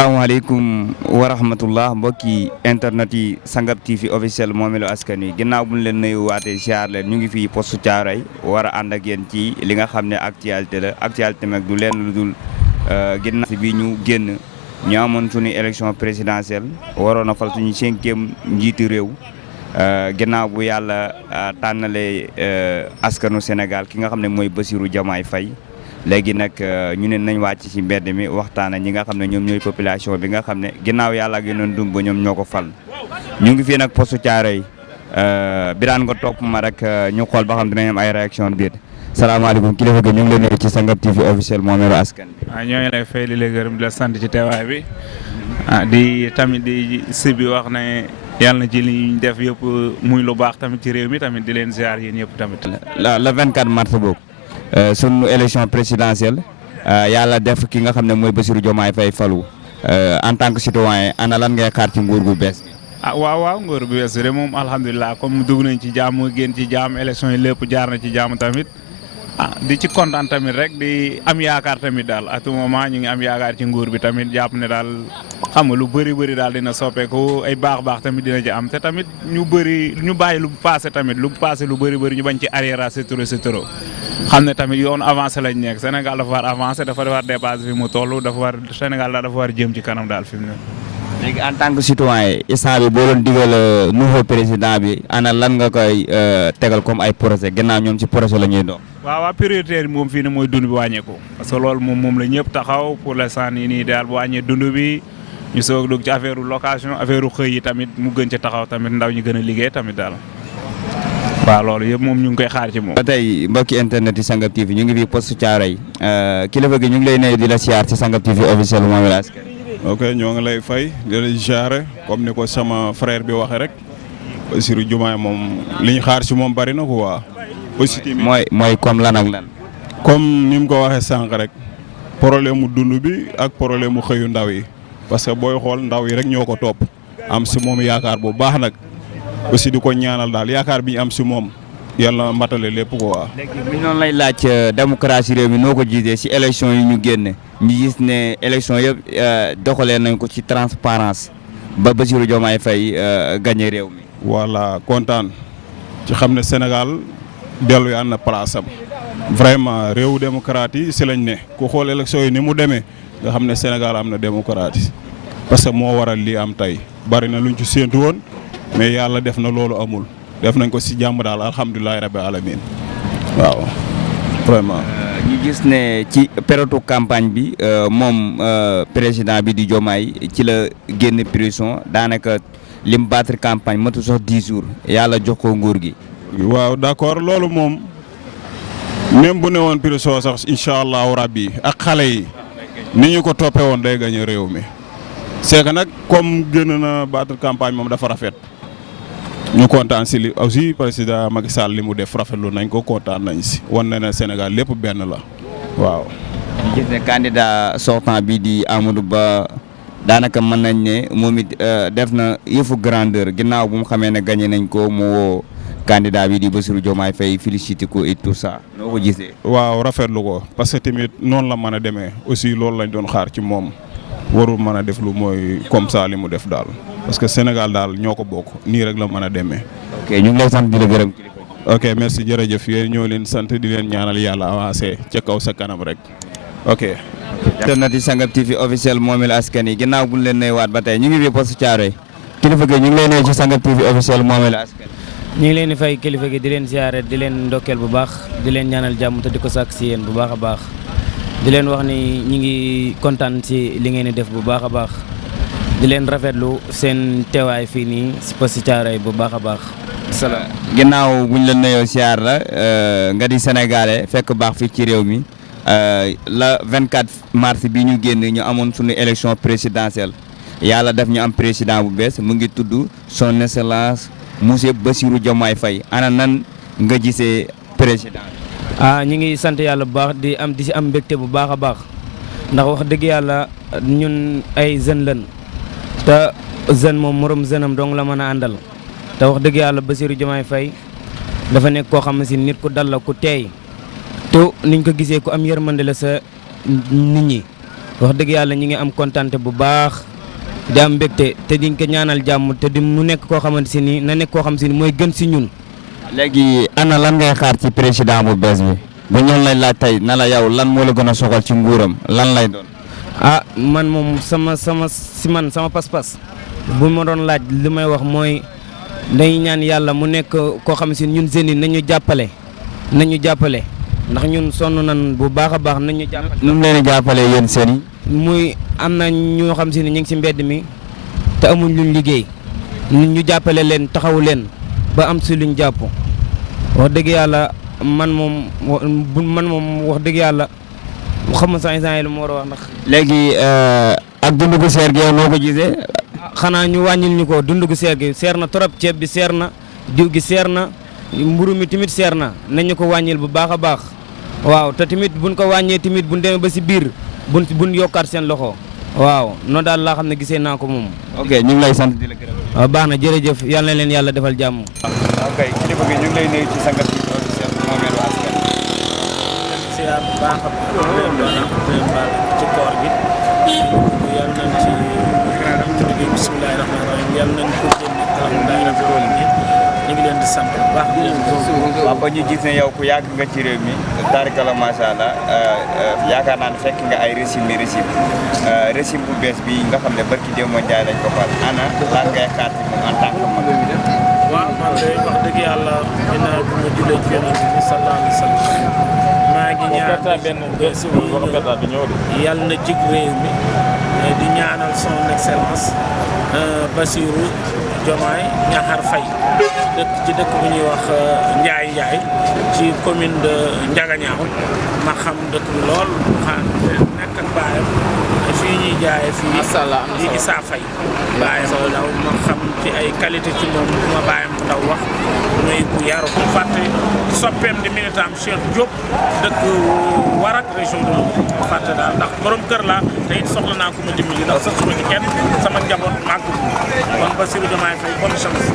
salaamaaleykum wa rahmatullah mbokki internet yi Sangap TV officiel moomeelu askan wi ginnaaw bu ñu leen nuyuwaatee siyaar leen ñu ngi fii poste Thiaroye war a ànd ak yéen ci li nga xam ne actualité la actualité nag du leen lu dul ginnaaw bi ñu génn ñu amoon suñu élection présidentielle waroon a fal suñu 5e njiitu réew ginnaaw bu yàlla tànnalee askanu Sénégal ki nga xam ne mooy Bassirou Diomaye Faye léegi nag ñu ne nañ wàcc ci mbedd mi waxtaan ak ñi nga xam ne ñoom ñooy population bi nga xam ne ginnaaw yàlla ak yeneen dum ba ñoom ñoo ko fal ñu ngi fii nag poste Thiaroye Birane nga topp ma rek ñu xool ba xam dinañ am ay réaction biir salaamaaleykum kilifa gi ñu ngi leen nuyu ci Sangap TV officiel moomeelu askan bi. ñoo ngi lay fay di la gërëm di la sant ci teewaay bi di tamit di bi wax ne yàlla na ci li ñu def yëpp muy lu baax tamit ci réew mi tamit di leen ziar yéen yëpp tamit. le 24 mars boobu. sunu élection présidentielle yàlla def ki nga xam ne mooy Bassirou Diomaye Faye falu en tant que citoyen ana lan ngay xaar ci nguur gu bees bi. waaw nguur gu bees bi de moom alhamdulilah comme dugg nañ ci jàmm génn ci jàmm élection yi lépp jaar na ci jàmm tamit di ci kontaan tamit rek di am yaakaar tamit daal à tout moment ñu ngi am yaakaar ci nguur bi tamit jàpp ne daal xam nga lu bëri daal dina soppeeku ay baax tamit dina ci am te tamit ñu bàyyi lu passé tamit lu passé lu bëri ñu bañ ci arrière c'est trop xam ne tamit yoon avancé lañ nekk Sénégal dafa war avancé dafa war dépassé fi mu toll Sénégal daal dafa war jëm ci kanam daal fi mu ne. léegi en tant que citoyen instant bi boo doon digal nouveau président bi ana lan nga koy tegal comme ay projet gannaaw ñoom ci projet la ñuy doon. waaw prioritaire moom fii ne mooy dund bi wàññeeku parce que loolu moom la ñëpp taxaw pour l'instant nii daal bu wàññee dund bi ñu soog dugg ci affaire location affaire xëy yi tamit mu gën ci taxaw tamit ndaw ñi gën a liggéey tamit daal. waaw loolu yëpp moom ñu ngi koy xaar ci moom. ba tey mbokki internet yi Sangap TV ñu ngi fii poste Thiaroye kilifa gi ñu ngi lay nuyu di la siyaar ci Sangap TV officiel moomeelu askan. ok ñoo ngi lay fay di la ziare comme ni ko sama frère bi waxee rek Bassirou Diomaye moom li ñu xaar ci moom bari na ko waa. aussi tamit mooy comme lan ak lan. comme ni mu ko waxee sànq rek problème mu dund bi ak problème mu xëyu ndaw yi parce que booy xool ndaw yi rek ñoo ko topp am ci moom yaakaar bu baax nag. aussi di ko ñaanal daal yaakaar bi ñu am ci moom yàlla matale lépp ko waa. léegi bu ñu doon lay laaj démocratie réew mi noo ko gisee ci élection yi ñu génne ñu gis ne élection yëpp doxalee nañ ko ci transparence ba Bassirou Diomaye Faye gagné réew mi. voilà kontaan ci xam ne Sénégal dellu yaan na place am vraiment réewu démocratie ci lañ ne ku xool élection yi ni mu demee nga xam ne Sénégal am na démocratie parce que moo waral lii am tey bari na luñ ci séentu woon. mais yàlla def na loolu amul def nañ ko ci jàmm daal alhamdulilah rabbi alamin waaw vraiment. ñu gis ne ci période campagne bi moom président bi di Diomaye ci la génn prison daanaka lim battre campagne matu sax 10 jours yàlla jox ko nguur gi. waaw d'accord loolu moom même bu ne woon prison sax incha allahu rabbi ak xale yi ni ñu ko toppee woon day gañ réew mi c'est que nag comme génn na battre campagne moom dafa rafet. ñu kontaan si li aussi président Macky Sall li mu def rafetlu nañ ko kontaan nañ si wan na ne Sénégal lépp benn la waaw. gis ne candidat sortant bi di Amadou Ba daanaka mën nañ ne moom it def na yëfu grandeur ginnaaw bu mu xamee ne gagné nañ ko mu woo candidat bi di Bassirou Diomaye Faye félicité ko et tout ça noo ko gisee. waaw rafetlu ko parce que tamit noonu la mën a demee aussi loolu lañ doon xaar ci moom warul mën a def lu mooy comme ça li mu def daal. parce que Sénégal daal ñoo ko bokk nii rek la mën a demee. ok ñu ngi lay sant di la gërëm. ok merci jërëjëf yéen ñoo leen sant di leen ñaanal yàlla avancé ca kaw sa kanam rek ok. internet yi Sangap TV officiel moomeelu askan yi ginnaaw bu ñu leen nuyuwaat ba tey ñu ngi fii poste Thiaroye kilifa gi ñu ngi lay nuyu ci Sangap TV officiel moomeelu askan. ñu ngi leen di fay kilifa gi di leen ziare di leen ndokkeel bu baax di leen ñaanal jàmm te di ko sàkk si yéen bu baax a baax di leen wax ni ñu ngi kontaan ci li ngeen di def bu baax a baax. di leen rafetlu seen teewaay fii nii si poste Thiaroye bu baax a baax. salaam ginnaaw bu ñu la nuyoo siyaar la nga di sénégalais fekk baax fii ci réew mi la 24 mars bi ñu génn ñu amoon suñu élection présidentielle yàlla def ñu am président bu bees mu ngi tudd son excellence monsieur Bassirou Diomaye Faye ana nan nga gisee président. ñu ngi sant yàlla bu baax di si am mbégte bu baax a baax ndax wax dëgg yàlla ñun ay jeunes lañ. te jeune moom morom jeune am dong la mën a àndal te wax dëgg yàlla Bassirou Diomaye Faye dafa nekk koo xam ne si nit ku dal la ku teey te niñ ko gisee ku am yërmande la sa nit ñi wax dëgg yàlla ñi ngi am kontante bu baax di am mbégte te diñ ko ñaanal jàmm te di mu nekk koo xamante si ni na nekk koo xam si ni mooy gën si ñun. léegi ana lan ngay xaar ci président bu bees bi bu ñoon lay laaj tey na la yow lan moo la gën a soxal ci nguuram lan lay doon. man moom sama pas-pas bu ma doon laaj li may wax mooy dañuy ñaan yàlla mu nekk koo xam si ñun jeunes yi nañu jàppale ndax ñun sonn nan bu baax a baax nañu jàppale. nu mu leen di jàppale yéen seen yi. muy am na ñoo xam si ne ñu ngi si mbedd mi te amuñ luñ liggéey ñu jàppale leen taxawu leen ba am si luñ jàpp wax dëgg yàlla man moom wax dëgg yàlla xam nga sax instant yi lu ma war a wax ndax. léegi ak dund gu seer gi yow noo ko gisee. xanaa ñu wàññil ñu ko dund gu seer gi seer na trop ceeb bi seer na diw gi seer na mburu mi tamit seer na nañ ñu ko wàññil bu baax a baax waaw te tamit buñ ko wàññee tamit buñ demee ba si biir buñ yokkaat seen loxo waaw noonu daal laa xam ne gisee naa ko moom. ok ñu ngi lay sant di la gërëm. waaw baax na jërëjëf yal na leen yàlla defal jàmm. ok kilifa gi ñu ngi lay nuyu ci sangat bi officiel moomeelu askan. siyaar bu baax a baax ci koor gi yal nañ ci liggéey bismillahi rahmaani rahim yal nañ ko génne alhamdulillahi rabbil alamin ñu ngi leen di sant bu baax di leen waaw ba ñu gis ne yow ku yàgg nga ci réew mi tarikala macha allah yaakaar naa ne fekk nga ay régime bu bees bi nga xam ne barki démb Ndiaye lañ ko fal ana lan ngay xaar ci moom en tant que mag. waaw man de wax dëgg yàlla ginnaaw bi ma julee ci yonent bi sallallahu alayhi wa sallam maa ngi ñaan bees bi yàlla na jig réew mi di ñaanal son excellence Bassirou Diomaye Diakhar Faye dëkk ci dëkk bu ñuy wax Ndiaye ci commune de Ndiaganiao ma xam dëkk bi lool nekk ak baayam fii ñuy jaayee fii di Issa Faye baayam bu ndaw ma xam ci ay qualité ci moom bu ma baayam bu ndaw wax muy bu yaru bu fàtte soppeem di militant Cheikh Diop dëkk Warak région de Louga fàtte daal ndax borom kër laa te it soxla naa ko ma dimbali ndax sax suma ci kenn sama njaboot màgg kon Bassirou Diomaye Faye bonne chance.